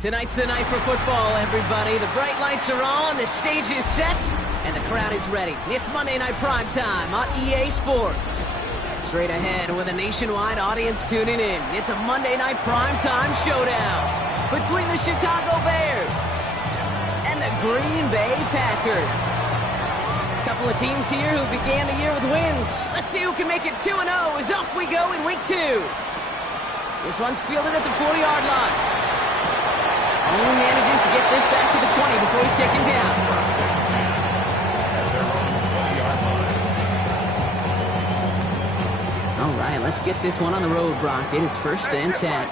Tonight's the night for football, everybody. The bright lights are on, the stage is set, and the crowd is ready. It's Monday Night Prime Time on EA Sports. Straight ahead with a nationwide audience tuning in. It's a Monday Night Prime Time showdown between the Chicago Bears and the Green Bay Packers. A couple of teams here who began the year with wins. Let's see who can make it 2-0 as off we go in week 2. This one's fielded at the 40-yard line. Only manages to get this back to the 20 before he's taken down. All right, let's get this one on the road, Brock. It is 1st and 10.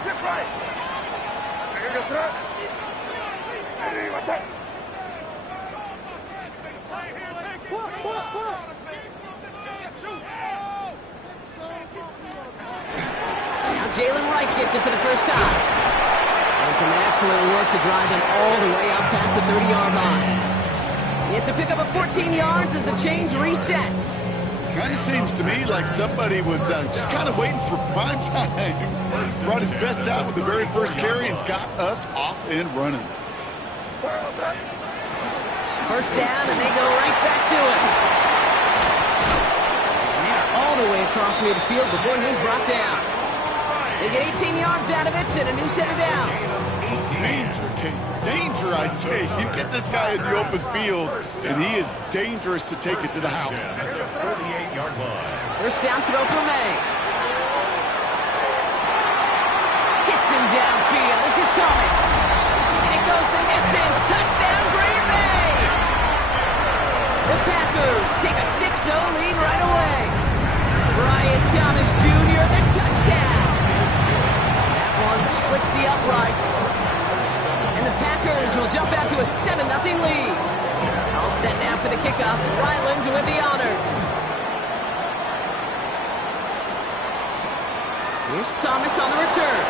Now Jalen Wright gets it for the first time. And some excellent work to drive them all the way out past the 30-yard line. It's a pickup of 14 yards as the chains reset. Kind of seems to me like somebody was just kind of waiting for prime time. Brought his best out with the very first carry and's got us off and running. First down, and they go right back to it. And they're all the way across midfield before he's brought down. They get 18 yards out of it and a new set of downs. Danger, Kate. Danger, I say. You get this guy in the open field, and he is dangerous to take it to the house. First down throw for May. Hits him downfield. This is Thomas. And it goes the distance. Touchdown, Green Bay. The Packers take a 6-0 lead right away. Brian Thomas Jr., the touchdown. That one splits the uprights. And the Packers will jump out to a 7-0 lead. All set now for the kickoff. Ryland with the honors. Here's Thomas on the return.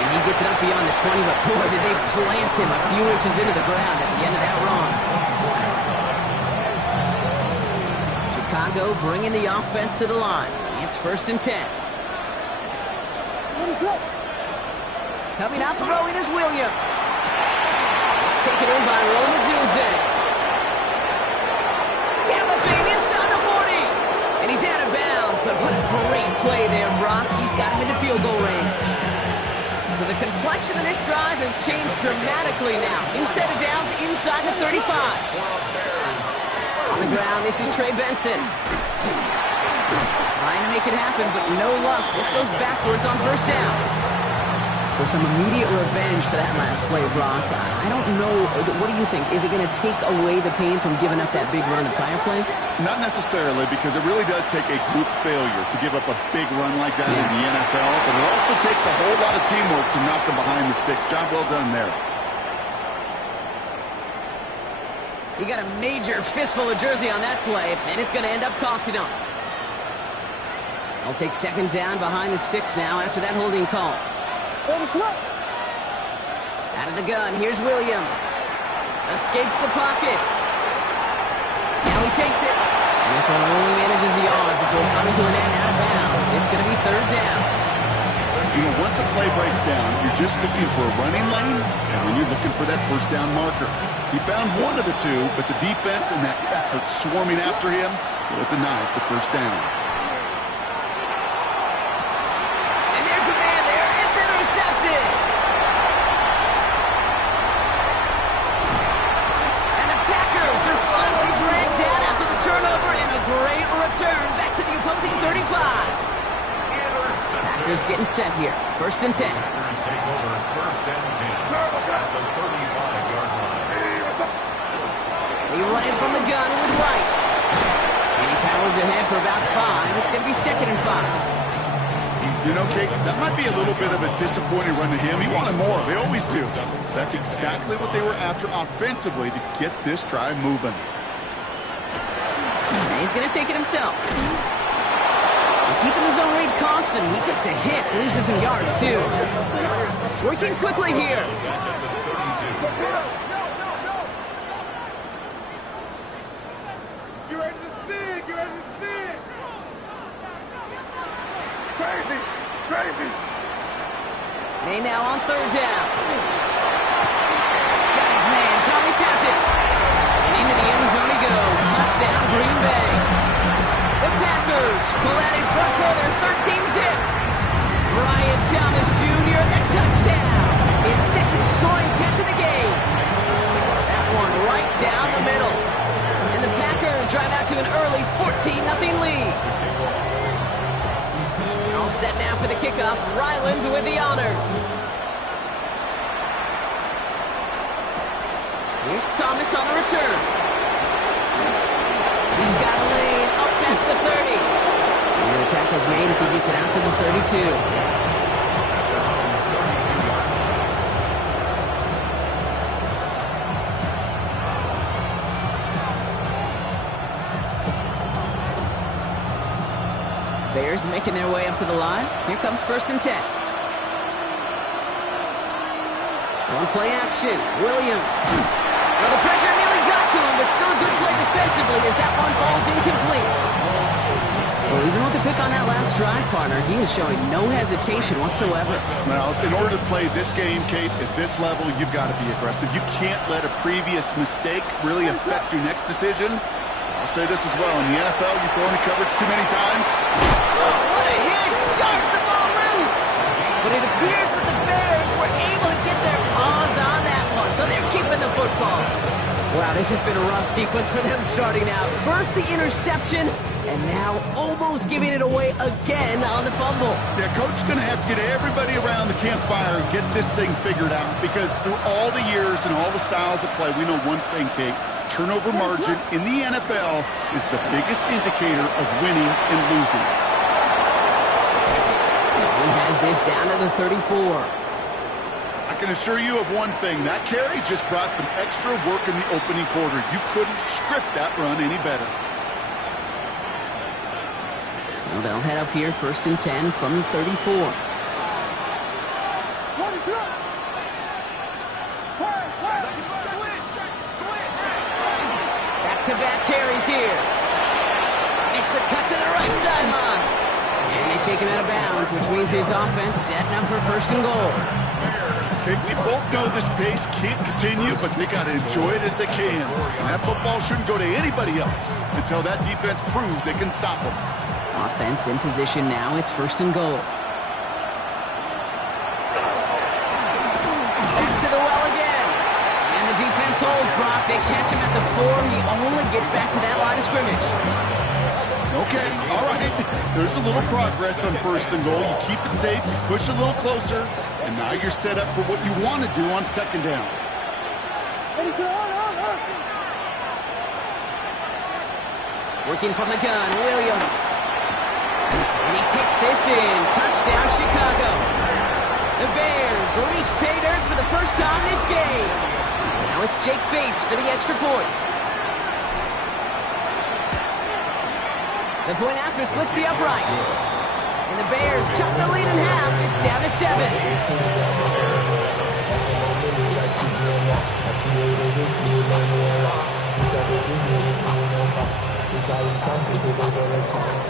And he gets it up beyond the 20, but boy, did they plant him a few inches into the ground at the end of that run. Chicago bringing the offense to the line. It's 1st and 10. Coming out throwing is Williams. It's taken in by Roma Dunze. Galloping inside the 40. And he's out of bounds, but what a great play there, Brock. He's got him in the field goal range. So the complexion of this drive has changed dramatically now. New set of downs inside the 35. On the ground, this is Trey Benson. Trying to make it happen, but no luck. This goes backwards on first down. So some immediate revenge for that last play, Brock. I don't know. What do you think? Is it going to take away the pain from giving up that big run the prior play? Not necessarily, because it really does take a group failure to give up a big run like that in the NFL, but it also takes a whole lot of teamwork to knock them behind the sticks. Job well done there. He got a major fistful of jersey on that play, and it's going to end up costing him. I'll take 2nd down behind the sticks now after that holding call. Out of the gun, here's Williams. Escapes the pocket. Now he takes it. And this one only manages the yard before coming to an end out of bounds. It's going to be 3rd down. You know, once a play breaks down, you're just looking for a running lane, and then you're looking for that first down marker. He found one of the two, but the defense and that effort swarming after him, well, it denies the first down. And there's a man there. It's intercepted. And the Packers, they're finally dragged down after the turnover and a great return back to the opposing 35. Packers getting set here. 1st and 10. Packers take over 1st and 10 at the 35-yard line. He run it from the gun with Wright. And he powers ahead for about 5. It's going to be 2nd and 5. You know, Kate, that might be a little bit of a disappointing run to him. He wanted more. They always do. That's exactly what they were after offensively to get this drive moving. And he's going to take it himself. And keeping his own read costs him. He takes a hit, loses some yards, too. Working quickly here. Get ready to spin! Get ready to spin! Crazy! May now on third down. Got his man. Thomas has it. And into the end zone he goes. Touchdown, Green Bay. The Packers pull out in front for their 13th zip. Brian Thomas Jr., the touchdown. His second scoring catch of the game. That one right down the middle. And the Packers drive out to an early 14-0 lead. All set now for the kickoff. Ryland with the honors. Here's Thomas on the return. He's got a lane up past the 30. And the tackle's made as he gets it out to the 32. Bears making their way up to the line. Here comes 1st and 10. On play action, Williams. Well, the pressure nearly got to him, but still a good play defensively as that one falls incomplete. Well, even with the pick on that last drive, partner, he is showing no hesitation whatsoever. Well, in order to play this game, Kate, at this level, you've got to be aggressive. You can't let a previous mistake really affect your next decision. I'll say this as well. In the NFL, you throw into coverage too many times. Oh, what a hit! Starts the ball loose. But it appears that the Bears were able to get their paws on that one, so they're keeping the football. Wow, this has been a rough sequence for them starting out. First the interception, and now almost giving it away again on the fumble. Yeah, Coach's going to have to get everybody around the campfire and get this thing figured out, because through all the years and all the styles of play, we know one thing, Kate. Turnover margin in the NFL is the biggest indicator of winning and losing. He has this down to the 34. I can assure you of one thing. That carry just brought some extra work in the opening quarter. You couldn't script that run any better. So they'll head up here 1st and 10 from the 34. Back-to-back carries here. Makes a cut to the right sideline. And they take him out of bounds, which means his offense setting up for 1st and goal. Okay, we both know this pace can't continue, but they got to enjoy it as they can. And that football shouldn't go to anybody else until that defense proves they can stop them. Offense in position now. It's 1st and goal. Back to the well again. And the defense holds, Brock. They catch him at the 4. He only gets back to that line of scrimmage. Okay, all right. There's a little progress on 1st and goal. You keep it safe, you push a little closer, and now you're set up for what you want to do on 2nd down. Working from the gun, Williams. And he takes this in. Touchdown, Chicago. The Bears reach pay dirt for the first time this game. Now it's Jake Bates for the extra point. The point after splits the uprights. And the Bears chop the lead in half. It's down to 7.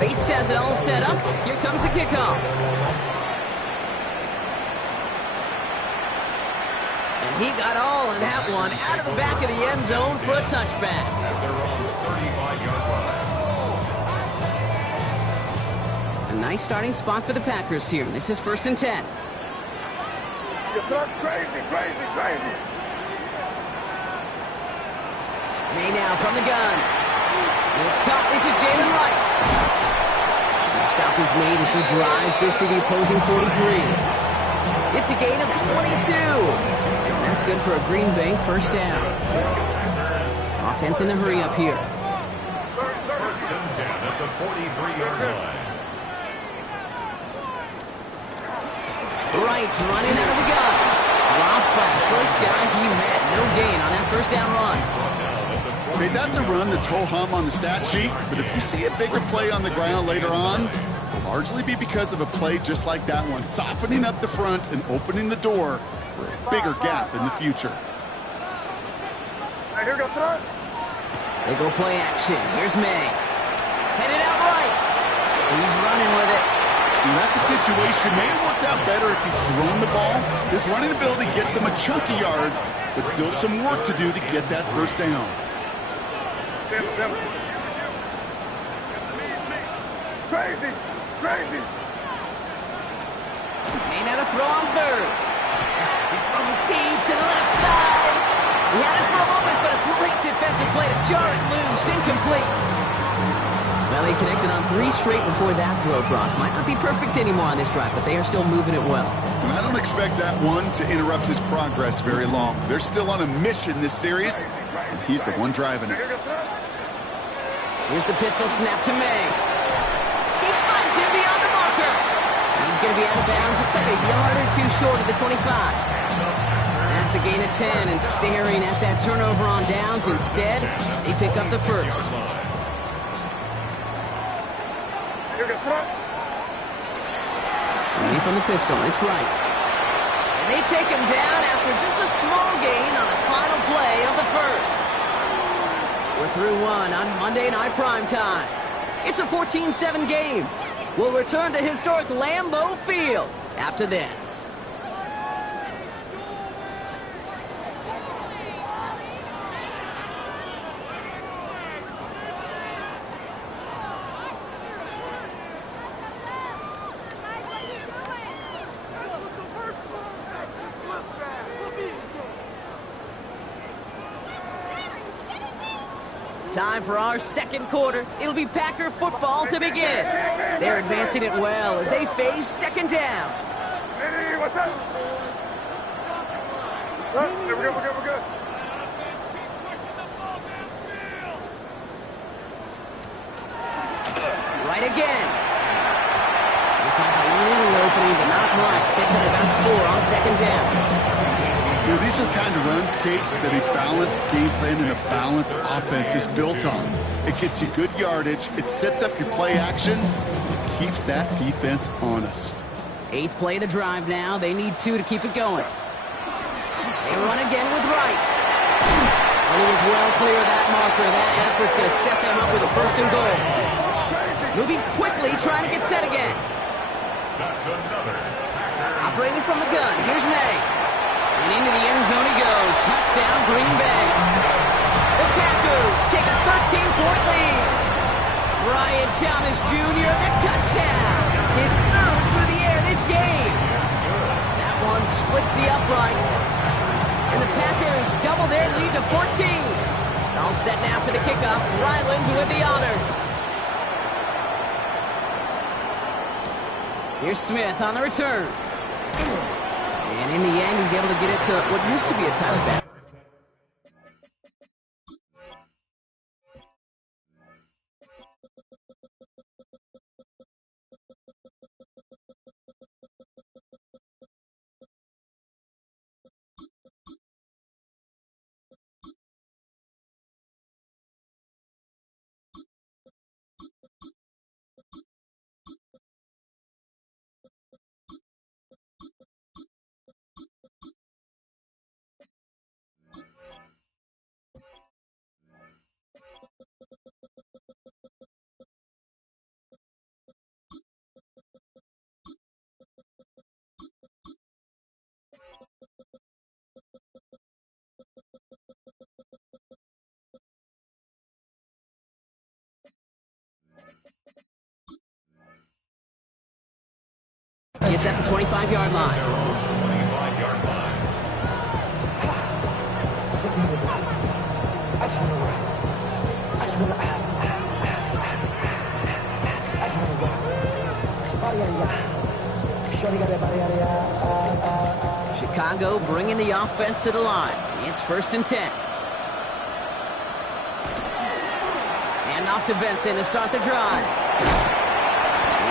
Bates has it all set up. Here comes the kickoff. And he got all in that one out of the back of the end zone for a touchback. They're on the 35-yard line. A nice starting spot for the Packers here. This is 1st and 10. Crazy. May now from the gun. And it's caught. This is Jalen Wright. The stop is made as he drives this to the opposing 43. It's a gain of 22. And that's good for a Green Bay 1st down. Offense in the hurry up here. 1st and 10 at the 43-yard line. Wright running out of the gun. Dropped by the first guy he met. No gain on that 1st down run. Okay, that's a run that's ho-hum on the stat sheet, but if you see a bigger play on the ground later on, it'll largely be because of a play just like that one, softening up the front and opening the door for a bigger gap in the future. They go play action. Here's May. Headed out right. He's running with it. That's a situation may have worked out better if he'd thrown the ball. His running ability gets him a chunk of yards, but still some work to do to get that first down. Crazy! Crazy! May not have thrown on third. He's throwing deep to the left side. He had it for a moment, but a great defensive play to jar it loose. Incomplete. Well, they connected on 3 straight before that throw, Brock. Might not be perfect anymore on this drive, but they are still moving it well. And I don't expect that one to interrupt his progress very long. They're still on a mission this series, and he's the one driving it. Here's the pistol snap to May. He finds him beyond the marker. He's going to be out of bounds. Looks like a yard or 2 short of the 25. That's a gain of 10, and staring at that turnover on downs. Instead, they pick up the first. Away from the pistol, it's right. And they take him down after just a small gain on the final play of the first. We're through one on Monday Night Primetime. It's a 14-7 game. We'll return to historic Lambeau Field after this. Time for our second quarter. It'll be Packer football to begin. They're advancing it well as they face second down. Hey, what's up? We're good. Right again. He finds a little opening, but not much. Picked up about 4 on second down. You know, these are the kind of runs, Kate, that a balanced game plan and a balanced offense is built on. It gets you good yardage, it sets up your play action, it keeps that defense honest. 8th play of the drive now. They need 2 to keep it going. They run again with Wright. And he is well clear of that marker. That effort's going to set them up with a first and goal. Moving quickly, trying to get set again. That's another. Operating from the gun, here's May. And into the end zone he goes. Touchdown, Green Bay. The Packers take a 13-point lead. Brian Thomas Jr., the touchdown. His 3rd through the air this game. That one splits the uprights. And the Packers double their lead to 14. All set now for the kickoff. Ryland with the honors. Here's Smith on the return. And in the end, he's able to get it to what used to be a touchdown. Gets at the 25-yard line. 25-yard line. Chicago bringing the offense to the line. It's 1st and 10. And off to Benson to start the drive.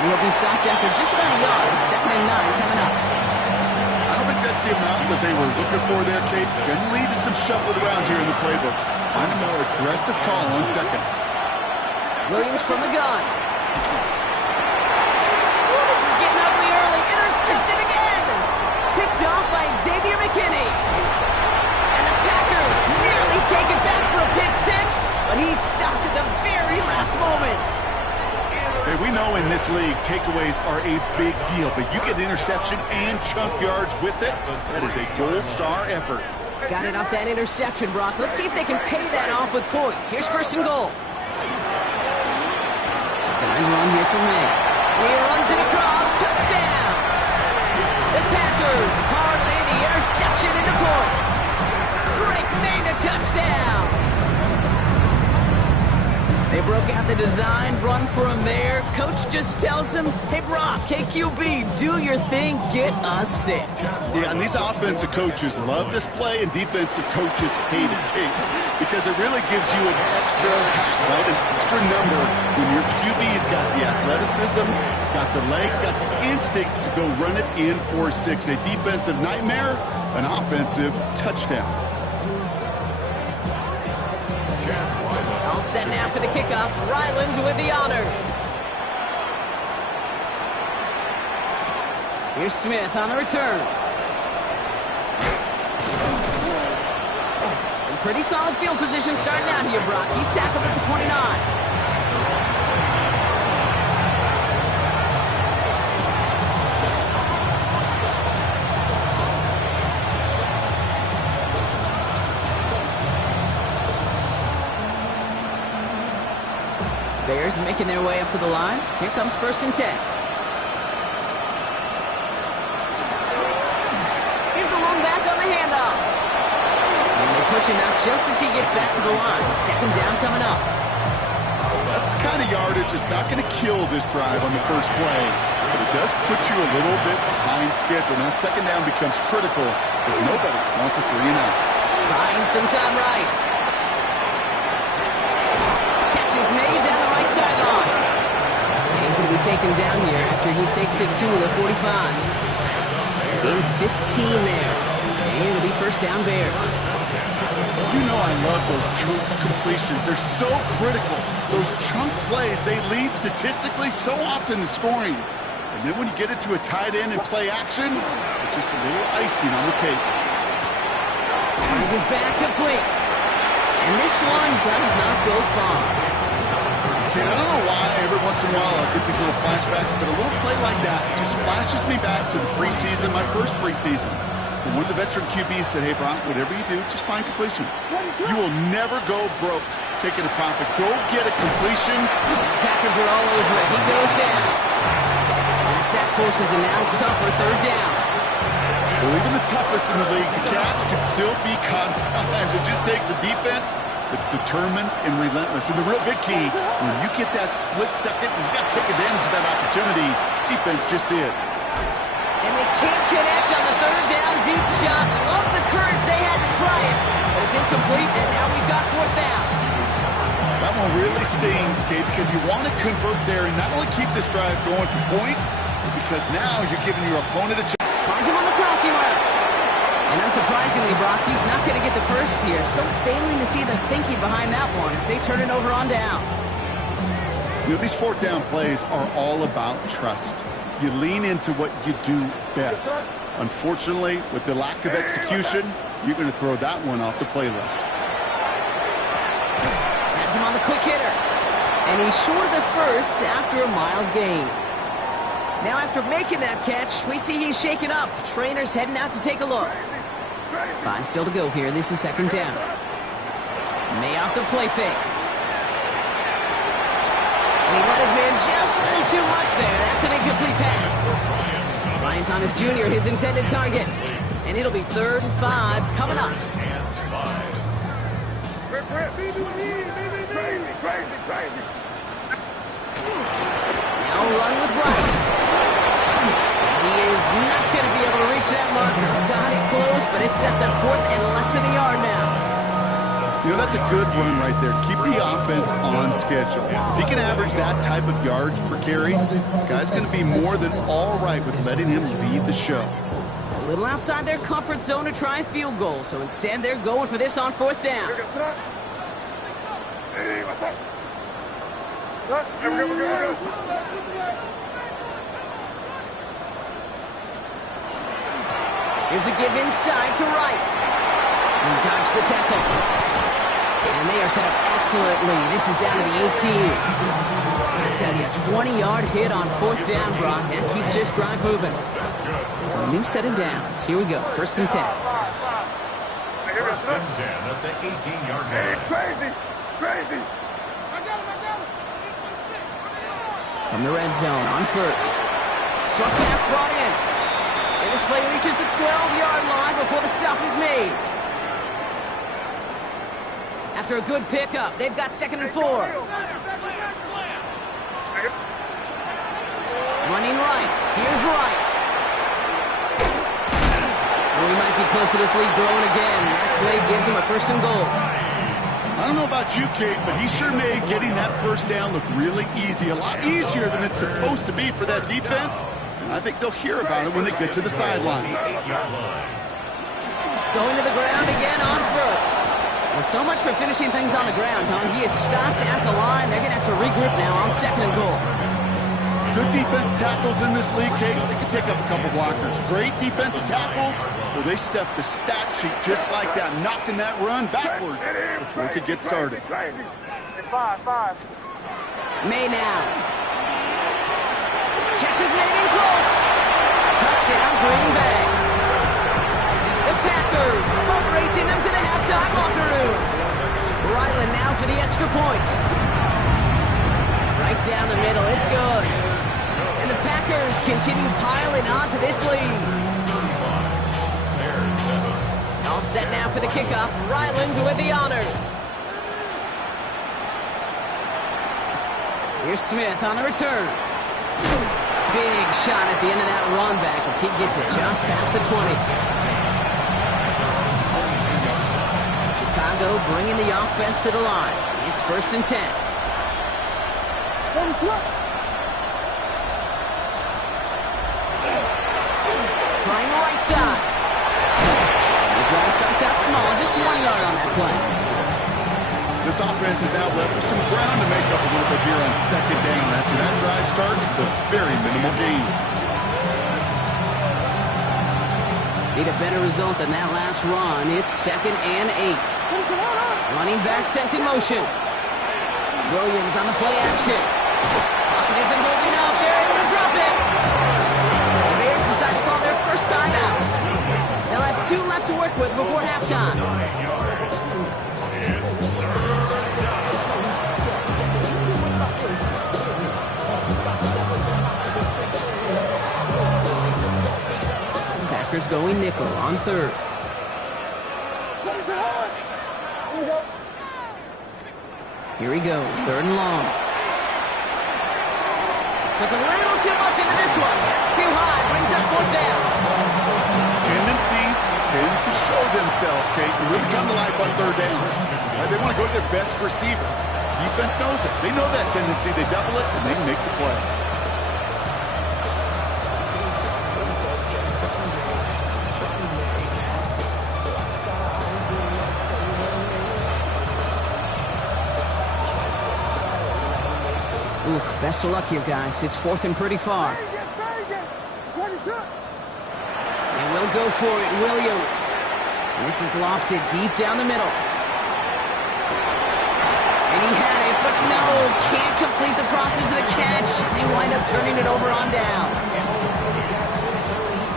He'll be stopped after just about a yard. 2nd and 9 coming up. I don't think that's the amount that they were looking for there, Kate. Going to lead to some shuffling around here in the playbook. Find a more aggressive call on 2nd. Williams from the gun. Ooh, this is getting ugly early. Intercepted again. Picked off by Xavier McKinney. And the Packers nearly take it back for a pick 6, but he's stopped at the very last moment. Hey, Jerry, we know in this league takeaways are a big deal, but you get interception and chunk yards with it. That is a gold star effort. Got it off that interception, Brock. Let's see if they can pay that off with points. Here's first and goal. Design run here for May. He runs it across. Touchdown! The Packers parlay the interception into points. Drake May the touchdown! They broke out the design run for him there. Coach just tells him, hey, Brock, hey, QB, do your thing, get a 6. Yeah, and these offensive coaches love this play, and defensive coaches hate it, Kate, because it really gives you an extra pack, right? An extra number when your QB's got the athleticism, got the legs, got the instincts to go run it in for 6. A defensive nightmare, an offensive touchdown. All set now for the kickoff. Ryland with the honors. Here's Smith on the return. In pretty solid field position starting out here, Brock. He's tackled at the 29. Bears making their way up to the line. Here comes first and 10. Here's the lone back on the handoff. And they push him out just as he gets back to the line. Second down coming up. That's the kind of yardage that's not going to kill this drive on the first play, but it does put you a little bit behind schedule. Now second down becomes critical because nobody wants a 3-and-out. Buying some time right. Catch is made down the right sideline. He's going to be taken down here after he takes it to the 45. Gain 15 there. And it'll be first down Bears. You know I love those chunk completions. They're so critical. Those chunk plays, they lead statistically so often to scoring. And then when you get it to a tight end and play action, it's just a little icing on the cake. Finds his back complete. And this one does not go far. Okay, I don't know why every once in a while I'll get these little flashbacks, but a little play like that just flashes me back to the preseason, my first preseason. And one of the veteran QBs said, hey, Brock, whatever you do, just find completions. You will never go broke taking a profit. Go get a completion. The Packers are all over it. He goes down. And the sack forces a now tougher third down. Well, even the toughest in the league to catch can still be caught at times. It just takes a defense that's determined and relentless. And the real big key, when you get that split second, you got to take advantage of that opportunity. Defense just did. And they can't connect on the third down deep shot. Love the courage they had to try it. But it's incomplete, and now we've got fourth down. That one really stings, Kate, because you want to convert there and not only keep this drive going for points, because now you're giving your opponent a chance. Finds him on the crossing route. And unsurprisingly, Brock, he's not going to get the first here. Still failing to see the thinking behind that one as they turn it over on downs. You know, these fourth down plays are all about trust. You lean into what you do best. Unfortunately, with the lack of execution, you're going to throw that one off the playlist. That's him on the quick hitter. And he's short of the first after a mild gain. Now after making that catch, we see he's shaken up. Trainer's heading out to take a look. 5 still to go here. This is second down. May off the play fake. And he let his man just a little too much there. That's an incomplete pass. Ryan Thomas Jr., his intended target. And it'll be 3rd and 5 coming up. Crazy. Now run with Wright. He is not going to be able to reach that marker. Got it close, but it sets up 4th and less than a yard now. You know, that's a good run right there. Keep the offense on schedule. If he can average that type of yards per carry, this guy's going to be more than all right with letting him lead the show. A little outside their comfort zone to try a field goal, so instead they're going for this on 4th down. Hey, what's up? We're good. Here's a give inside to Wright. He dodged the tackle. And they are set up excellently. This is down to the 18. That's got to be a 20-yard hit on 4th down, Brock. That keeps this drive moving. So a new set of downs. Here we go. 1st and 10. First and 10 at the 18-yard line. Crazy! Crazy! From the red zone on 1st. Short pass brought in. And this play reaches the 12-yard line before the stop is made. After a good pickup, they've got 2nd and 4. Running right. Here's Wright. We might be close to this lead growing again. That play gives him a 1st and goal. I don't know about you, Kate, but he sure made getting that 1st down look really easy. A lot easier than it's supposed to be for that defense. And I think they'll hear about it when they get to the sidelines. Going to the ground again on 1st. Well, so much for finishing things on the ground, huh? He is stopped at the line. They're going to have to regroup now on 2nd and goal. Good defense tackles in this league, Kate. They can take up a couple blockers. Great defensive tackles. Well, they stuff the stat sheet just like that, knocking that run backwards before it could get started. Crazy! 5. May now. Catch is made in close. Touchdown, Green Bay. The Packers boat racing them to the halftime locker room. Ryland now for the extra point. Right down the middle, it's good. And the Packers continue piling onto this lead. All set now for the kickoff. Ryland with the honors. Here's Smith on the return. Big shot at the end of that run back as he gets it just past the 20. Chicago bringing the offense to the line. It's 1st and 10. Trying the right side. The drive starts out small, just 1 yard on that play. This offense is now left with some ground to make up a little bit here on 2nd down after that drive starts with a very minimal gain. Need a better result than that last run. It's 2nd and 8. Running back sent in motion. Williams on the play action. Pocket isn't holding up. They're able to drop it. The Bears decide to call their first timeout. They'll have 2 left to work with before halftime. Packers going nickel on 3rd. Here he goes, 3rd and long. Puts a little too much into this one. That's too high. Brings up 4th down. Tendencies tend to show themselves, Kate, and really come to life on 3rd downs. They want to go to their best receiver. Defense knows it. They know that tendency. They double it, and they make the play. Oof, best of luck here, guys. It's 4th and pretty far. And we'll go for it, Williams. And this is lofted deep down the middle. And he had it, but no, can't complete the process of the catch. They wind up turning it over on downs.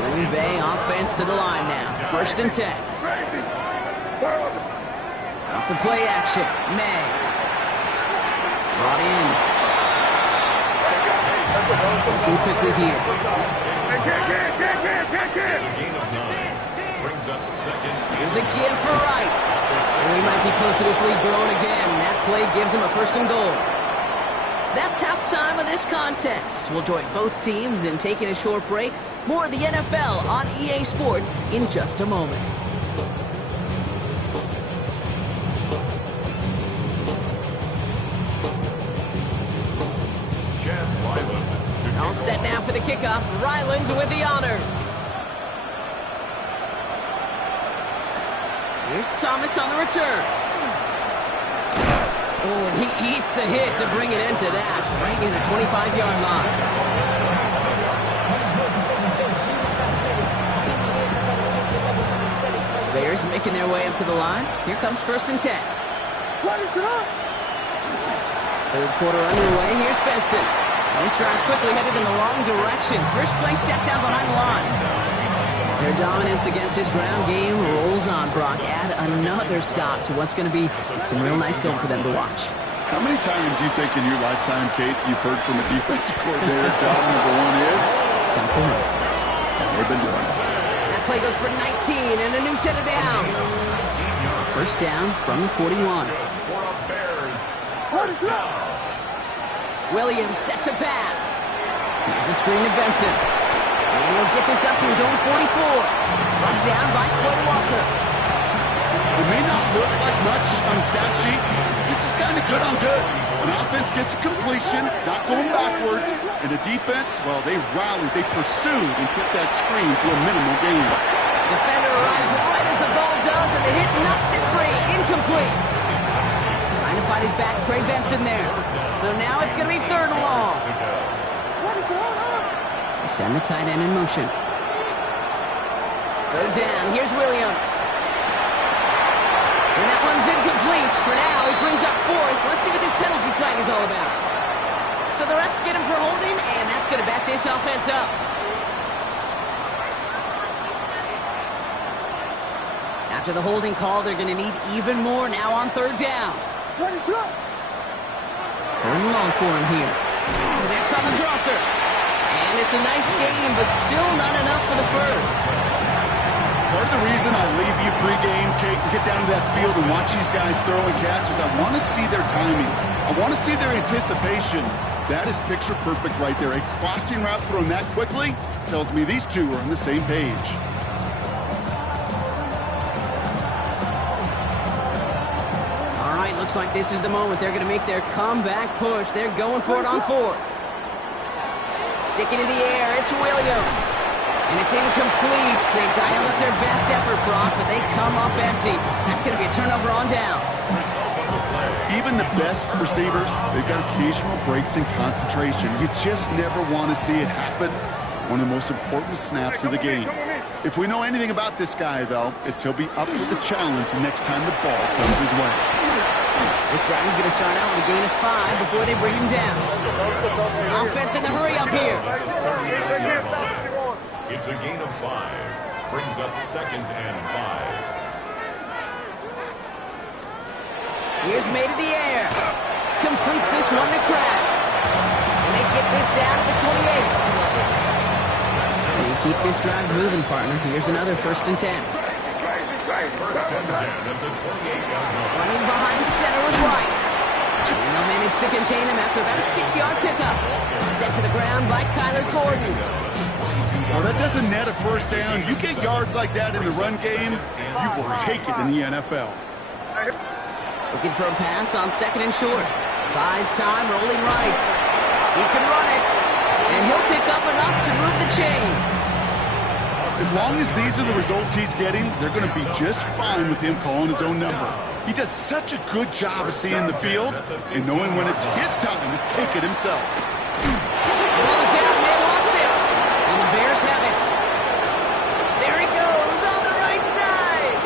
Green Bay offense to the line now. 1st and 10. Off the play action, May. Brought in. Looking quickly here. Here's a give for Wright. And we might be close to this lead growing again. That play gives him a 1st and goal. That's halftime of this contest. We'll join both teams in taking a short break. More of the NFL on EA Sports in just a moment. All set now for the kickoff. Ryland with the honors. Here's Thomas on the return. Oh, and he eats a hit to bring it into that. Right in the 25-yard line. Bears making their way up to the line. Here comes 1st and 10. Third quarter underway. Here's Benson. And this drive's quickly headed in the wrong direction. First play set down behind the line. Their dominance against his ground game rolls on, Brock. Add another stop to what's going to be some real nice film for them to watch. How many times do you think in your lifetime, Kate, you've heard from a defensive coordinator, job number one is? Stop the run. And they've been doing it. That play goes for 19 and a new set of downs. First down from the 41. Williams set to pass. Here's a screen to Benson. And he'll get this up to his own 44. Brought down by Quay Walker. It may not look like much on the stat sheet. This is kind of good on good. An offense gets a completion, not going backwards. And the defense, well, they rallied, they pursued, and kept that screen to a minimal gain. Defender arrives right as the ball does, and the hit knocks it free. Incomplete. Trying to find his back, Trey Benson there. So now it's going to be third and long. They send the tight end in motion. Third down. Here's Williams. And that one's incomplete. For now, he brings up fourth. Let's see what this penalty flag is all about. So the refs get him for holding, and that's going to back this offense up. After the holding call, they're going to need even more now on third down. Third and long for him here. The next on the crosser. And it's a nice game, but still not enough for the first. Part of the reason I leave you pregame, Kate, and get down to that field and watch these guys throw and catch is I want to see their timing. I want to see their anticipation. That is picture perfect right there. A crossing route thrown that quickly tells me these two are on the same page. All right, looks like this is the moment. They're going to make their comeback push. They're going for it on fourth. Sticking in the air, it's Williams. And it's incomplete. They dial up their best effort, Brock, but they come up empty. That's going to be a turnover on downs. Even the best receivers, they've got occasional breaks in concentration. You just never want to see it happen. One of the most important snaps of the game. If we know anything about this guy, though, it's he'll be up for the challenge the next time the ball comes his way. This drive is going to start out with a gain of 5 before they bring him down. Offense in the hurry up here. It's a gain of 5. Brings up 2nd and 5. Here's made of the air. Completes this one to Kraft. And they get this down to the 28. They keep this drive moving, partner. Here's another 1st and 10. Running behind center with White. And they'll manage to contain him after about a 6-yard pickup. Sent to the ground by Kyler Gordon. Well, that doesn't net a first down. You get yards like that in the run game, you will take it in the NFL. Looking for a pass on 2nd and short. Buys time, rolling right. He can run it. And he'll pick up enough to move the chains. As long as these are the results he's getting, they're going to be just fine with him calling his own number. He does such a good job of seeing the field and knowing when it's his time to take it himself. Ball is out, and they lost it. And the Bears have it. There he goes on the right side.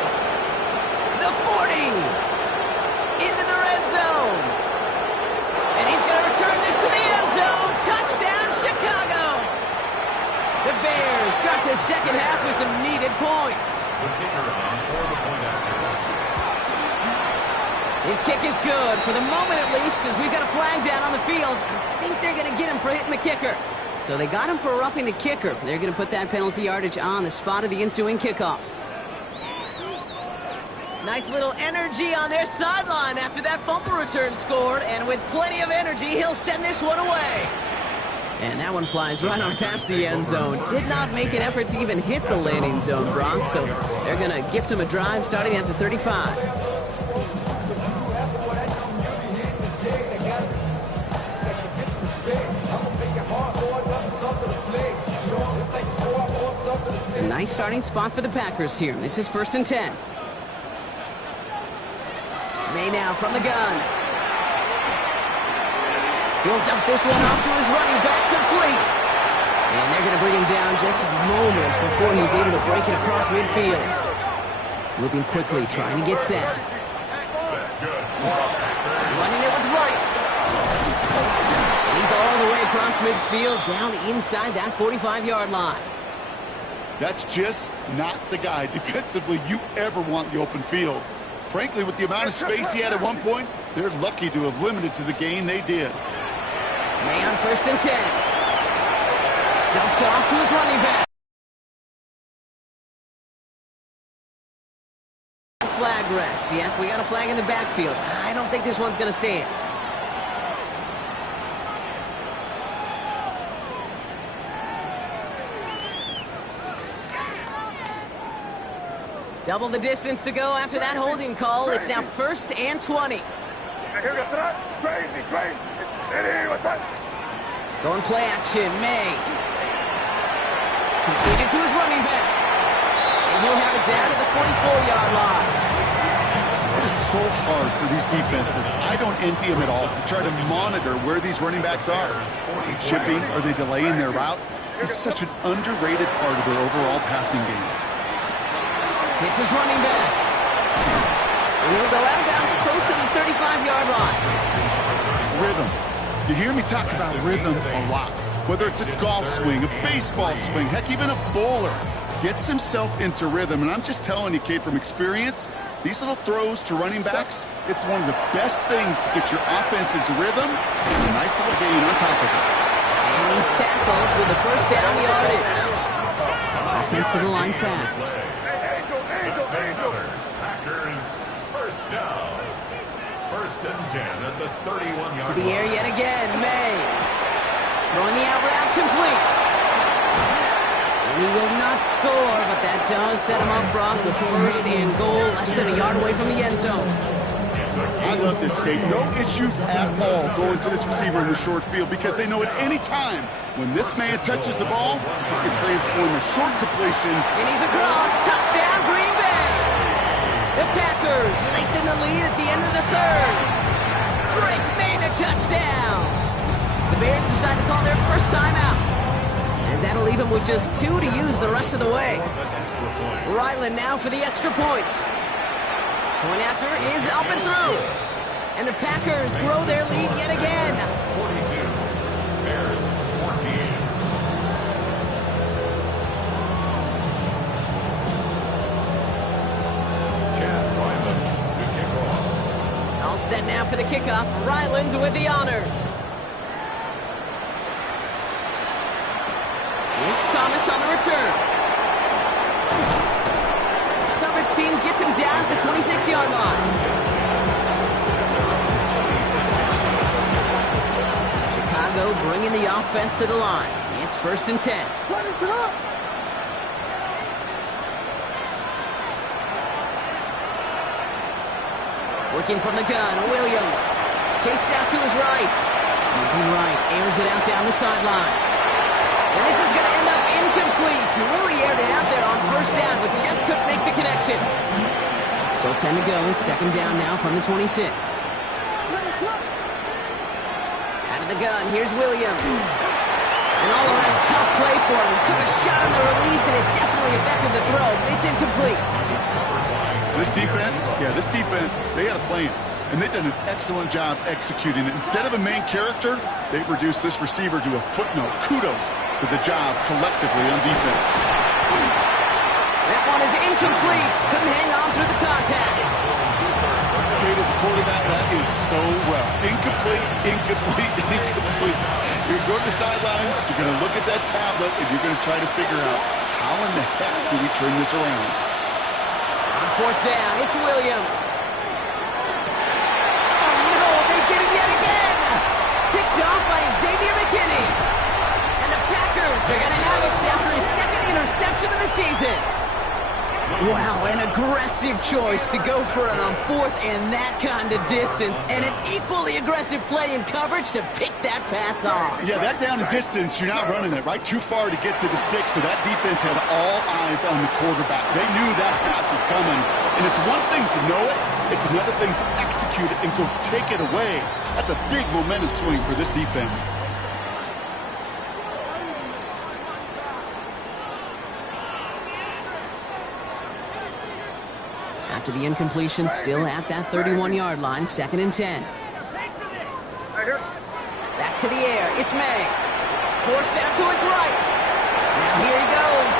The 40. Into the red zone. And he's going to return this to the end zone. Touchdown, Chicago. The Bears start the second half with some needed points. The kicker on for the point after. His kick is good, for the moment at least, as we've got a flag down on the field. I think they're going to get him for hitting the kicker. So they got him for roughing the kicker. They're going to put that penalty yardage on the spot of the ensuing kickoff. Nice little energy on their sideline after that fumble return scored, and with plenty of energy, he'll send this one away. And that one flies right on past the end zone. Did not make an effort to even hit the landing zone, Brock, so they're going to gift him a drive starting at the 35. A nice starting spot for the Packers here. This is 1st and 10. May now from the gun. He'll dump this one off to his running back, complete. And they're going to bring him down just a moment before he's able to break it across midfield. Moving quickly, trying to get set. That's good. Running it with Wright. He's all the way across midfield, down inside that 45-yard line. That's just not the guy defensively you ever want in the open field. Frankly, with the amount of space he had at one point, they're lucky to have limited to the gain they did. May on 1st and 10. Dumped off to his running back. Flag rest. Yeah, we got a flag in the backfield. I don't think this one's going to stand. Double the distance to go after that holding call. It's now 1st and 20. Going play action, May. Completed to his running back. And he'll have it down to the 44-yard line. It is so hard for these defenses. I don't envy them at all to try to monitor where these running backs are. Are they chipping? Are they delaying their route? It's such an underrated part of their overall passing game. Hits his running back. And he'll go out of bounds close to the 35-yard line. Rhythm. You hear me talk about rhythm a lot. Whether it's a golf swing, a baseball swing, heck, even a bowler gets himself into rhythm. And I'm just telling you, Kate, from experience, these little throws to running backs, it's one of the best things to get your offense into rhythm and a nice little gain on top of it. And he's tackled with the first down yardage. Offense to the line fast. Packers first down. 1st and 10 at the 31-yard line. To the air yet again, May. Throwing the out route complete. And he will not score, but that does set him up, Brock, with 1st and goal, less than a yard away from the end zone. I love this, Kate. No issues at all going to this receiver in the short field because they know at any time when this man touches the ball, he can transform a short completion. And he's across. Touchdown, Green Bay. The Packers lengthen the lead at the end of the 3rd. Drake May the touchdown. The Bears decide to call their first timeout, as that'll leave them with just 2 to use the rest of the way. Ryland now for the extra point. Point after is up and through. And the Packers grow their lead yet again. 42. Bears 14. Chad Ryland to kick off. All set now for the kickoff. Ryland with the honors. Here's Thomas on the return. Coverage team gets him down at the 26-yard line. Chicago bringing the offense to the line. It's 1st and 10. Working from the gun, Williams. Chased out to his right. Moving right, airs it out down the sideline. And this is going to end up incomplete. He really aired it out there on 1st down, but just couldn't make the connection. Still 10 to go. It's 2nd down now from the 26. Out of the gun, here's Williams. And all around tough play for him. He took a shot on the release, and it definitely affected the throw. It's incomplete. This defense, they had a plan. And they've done an excellent job executing it. Instead of a main character, they've reduced this receiver to a footnote. Kudos to the job collectively on defense. That one is incomplete. Couldn't hang on through the contact. Kate, as a quarterback, that is so rough. Incomplete, incomplete, incomplete. You're going to the sidelines, you're going to look at that tablet, and you're going to try to figure out how in the heck do we turn this around. On 4th down, it's Williams. Picked off by Xavier McKinney. And the Packers are going to have it after his 2nd interception of the season. Wow, an aggressive choice to go for it on 4th and that kind of distance. And an equally aggressive play in coverage to pick that pass off. Yeah, that down and distance, you're not running it, right? Too far to get to the stick, so that defense had all eyes on the quarterback. They knew that pass was coming. And it's one thing to know it, it's another thing to execute it and go take it away. That's a big momentum swing for this defense. After the incompletion, still at that 31-yard line, 2nd and 10. Back to the air, it's May. Forced out to his right. Now here he goes.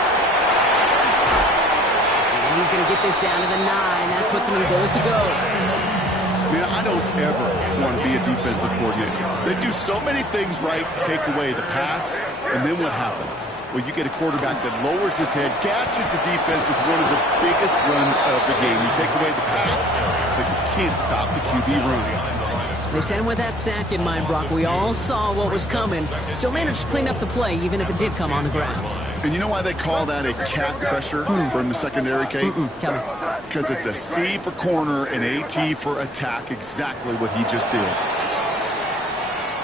And he's going to get this down to the 9. That puts him in goal to go. Man, I don't ever want to be a defensive coordinator. They do so many things right to take away the pass, and then what happens? Well, you get a quarterback that lowers his head, gashes the defense with one of the biggest runs of the game. You take away the pass, but you can't stop the QB run. They sent with that sack in mind, Brock. We all saw what was coming. Still managed to clean up the play, even if it did come on the ground. And you know why they call that a cat pressure from the secondary, Kate? Tell me. Because it's a C for corner and AT for attack, exactly what he just did.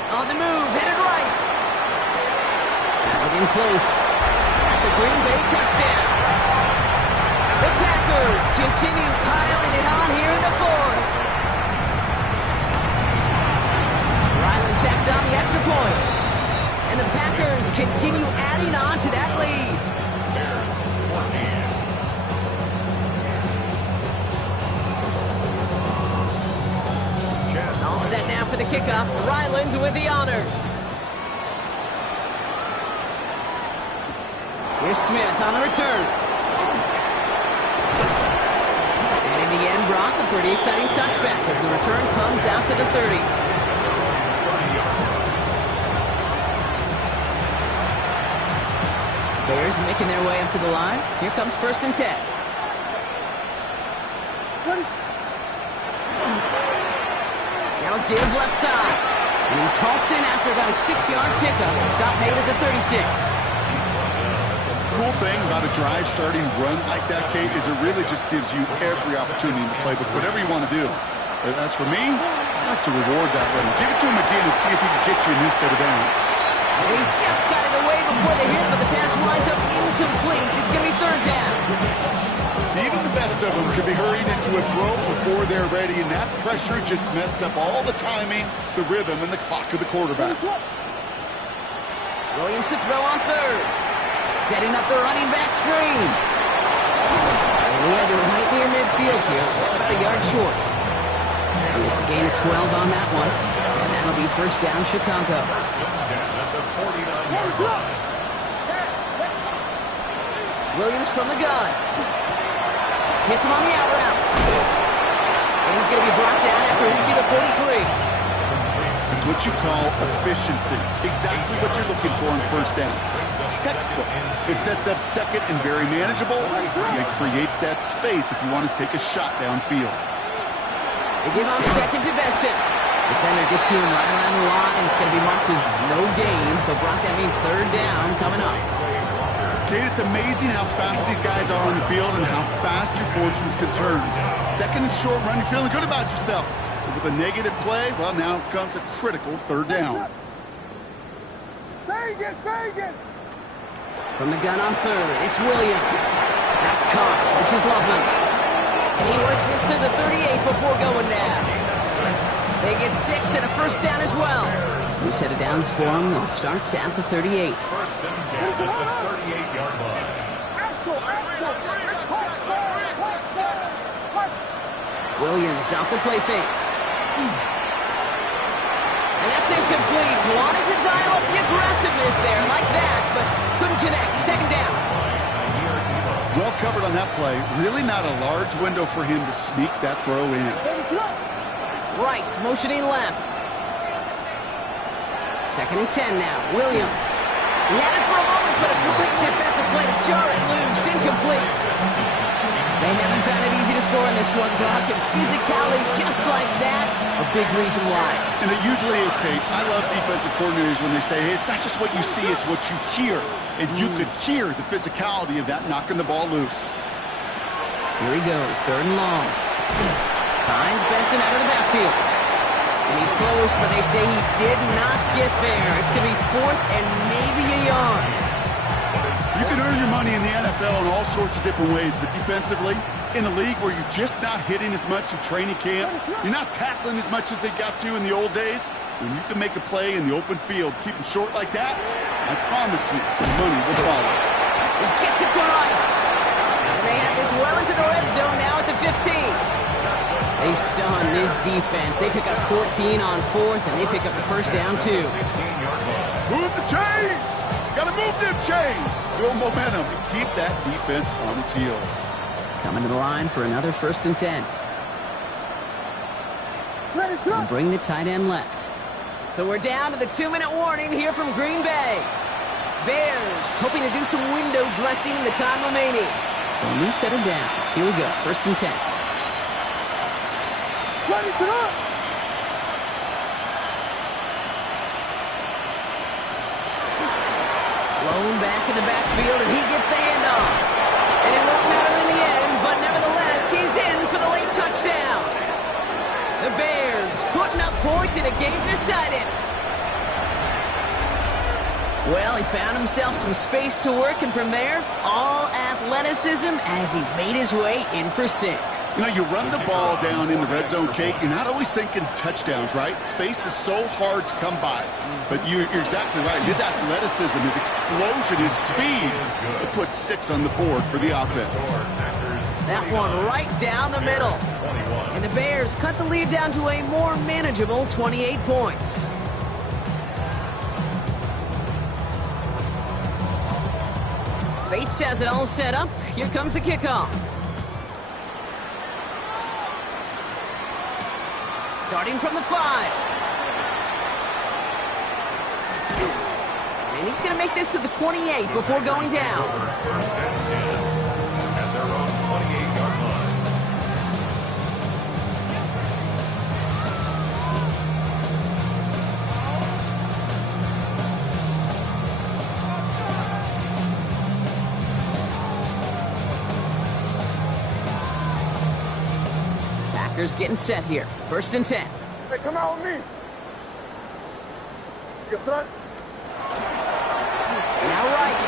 On the move, headed right. Has it in close. That's a Green Bay touchdown. The Packers continue piling it on here in the 4th. Ryland tacks on the extra point. And the Packers continue adding on to that lead. Bears 14. All set now for the kickoff. Ryland with the honors. Here's Smith on the return. And in the end, Brock, a pretty exciting touchback as the return comes out to the 30. Bears making their way up to the line. Here comes 1st and 10. Now a give left side. And he's halts in after about a 6-yard pickup. Stop made at the 36. Cool thing about a drive starting run like that, Kate, is it really just gives you every opportunity to play with whatever you want to do. But as for me, I like to reward that run. Give it to him again and see if he can get you a new set of downs. He just got it away before the hit, but the pass winds up incomplete. It's going to be 3rd down. Even the best of them could be hurried into a throw before they're ready, and that pressure just messed up all the timing, the rhythm, and the clock of the quarterback. Williams to throw on 3rd. Setting up the running back screen. And he has it right near midfield here. It's about a yard short. And it's a gain of 12 on that one. And that'll be 1st down, Chicago. 49-yard line. Williams from the gun. Hits him on the out route. And he's going to be brought down after reaching the 43. It's what you call efficiency. Exactly what you're looking for on 1st down. Textbook. It sets up 2nd and very manageable. It creates that space if you want to take a shot downfield. They give on 2nd to Benson. Defender gets to him right around the line. It's going to be marked as no gain. So, Brock, that means 3rd down coming up. Kate, it's amazing how fast these guys are on the field and how fast your fortunes can turn. 2nd and short run, you're feeling good about yourself. But with a negative play, well, now comes a critical 3rd down. Vegas! From the gun on 3rd, it's Williams. That's Cox. This is Loveland. And he works this to the 38 before going down. They get 6 and a 1st down as well. New set of downs for them. They'll start at the 38. 1st and 10 at the 38-yard line. Williams off the play fake. And that's incomplete. Wanted to dial up the aggressiveness there like that, but couldn't connect. 2nd down. Well covered on that play. Really not a large window for him to sneak that throw in. Rice motioning left. 2nd and 10 now. Williams. He had it for a moment, but a complete defensive play to jar it loose. Incomplete. They haven't found it easy to score in this one, Brock, and physicality just like that, a big reason why. And it usually is, Kate. I love defensive coordinators when they say, hey, it's not just what you see, it's what you hear. And you could hear the physicality of that knocking the ball loose. Here he goes, 3rd and long. Finds Benson out of the backfield. And he's close, but they say he did not get there. It's going to be 4th and maybe a yard. You can earn your money in the NFL in all sorts of different ways, but defensively, in a league where you're just not hitting as much in training camp, you're not tackling as much as they got to in the old days, when you can make a play in the open field, keep them short like that, I promise you some money will follow. He gets it to Rice. And they have this well into the red zone now at the 15. They stun this defense. They pick up 14 on 4th, and they pick up the first down, too. Move the chains! Gotta move them chains! Build momentum and keep that defense on its heels. Coming to the line for another 1st and 10. And bring the tight end left. So we're down to the 2-minute warning here from Green Bay. Bears hoping to do some window dressing in the time remaining. So a new set of downs. Here we go, 1st and 10. Blown back in the backfield, and he gets the handoff. And it won't matter in the end, but nevertheless, he's in for the late touchdown. The Bears putting up points in a game decided. Well, he found himself some space to work, and from there, all athleticism as he made his way in for 6. You know, you run the ball down in the red zone, Kate, you're not always thinking touchdowns, right? Space is so hard to come by. But you're exactly right. His athleticism, his explosion, his speed, it puts 6 on the board for the offense. That one right down the middle. And the Bears cut the lead down to a more manageable 28 points. Bates has it all set up. Here comes the kickoff. Starting from the 5. And he's going to make this to the 28 before going down. 1st and 10 at their own 28-yard line. Packers getting set here. 1st and 10. Hey, come out with me. Your front. Now right.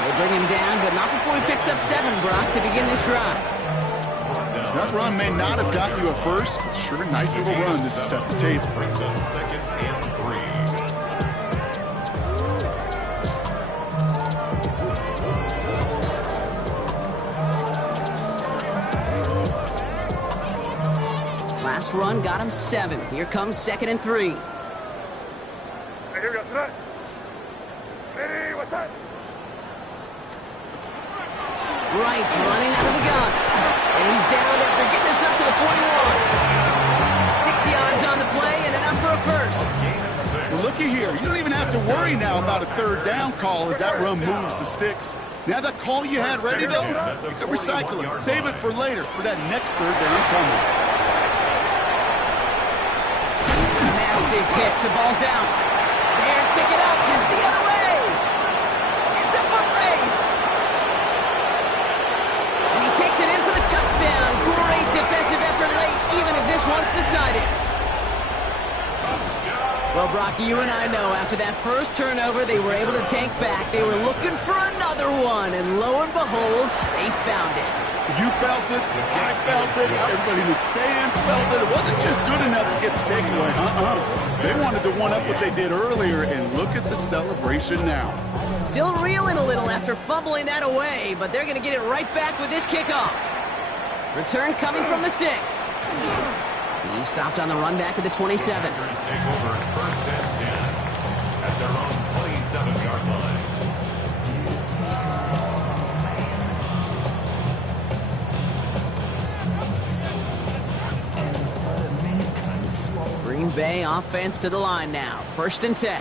They bring him down, but not before he picks up 7, Brock, to begin this drive. That run may not have gotten you a first, but sure, nice little run to set the table. Brings up 2nd and 3. Last run got him 7. Here comes 2nd and 3. Hey, here we go. Sit up. Hey, what's that? Wright running out of the gun. And he's down after getting this up to the 41. 6 yards on the play and enough for a first. Well, looky here. You don't even have to worry now about a 3rd down call as that run moves the sticks. Now that call you had ready, though, you can recycle it. Save it for later for that next 3rd down coming. Massive hits. The ball's out. Bears pick it up. Headed the other way. It's a foot race. And he takes it in for the touchdown. Great defensive effort late, even if this one's decided. Well, Brock, you and I know after that first turnover, they were able to take back. They were looking for another one, and lo and behold, they found it. You felt it. I felt it. Everybody in the stands felt it. It wasn't just good enough to get the takeaway. They wanted to one-up what they did earlier, and look at the celebration now. Still reeling a little after fumbling that away, but they're going to get it right back with this kickoff. Return coming from the 6. He stopped on the run back at the 27. Take over 1st and 10 at their own 27-yard line. Green Bay offense to the line now. 1st and 10.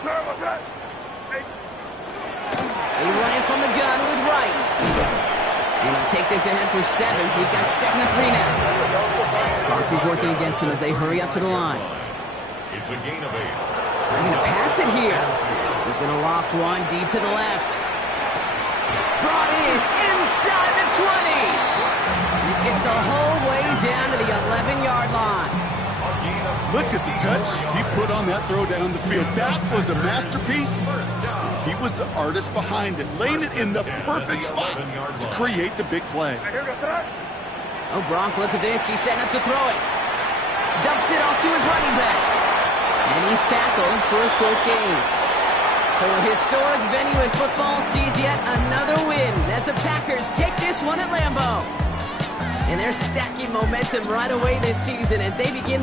What's that? Hey. He ran from the gun with Wright. And he'll take this ahead for 7. We've got 2nd and 3 now. Clark is working against them as they hurry up to the line. It's a gain of 8. They're going to pass it here. He's going to loft one deep to the left. Brought in inside the 20. This gets the whole way down to the 11-yard line. Look at the touch he put on that throw down the field. That was a masterpiece. He was the artist behind it, laying it in the perfect spot to create the big play. Hey, here we go. Sit up. Oh, Gronk, look at this. He's setting up to throw it. Dumps it off to his running back. And he's tackled for a short gain. So a historic venue in football sees yet another win as the Packers take this one at Lambeau. And they're stacking momentum right away this season as they begin the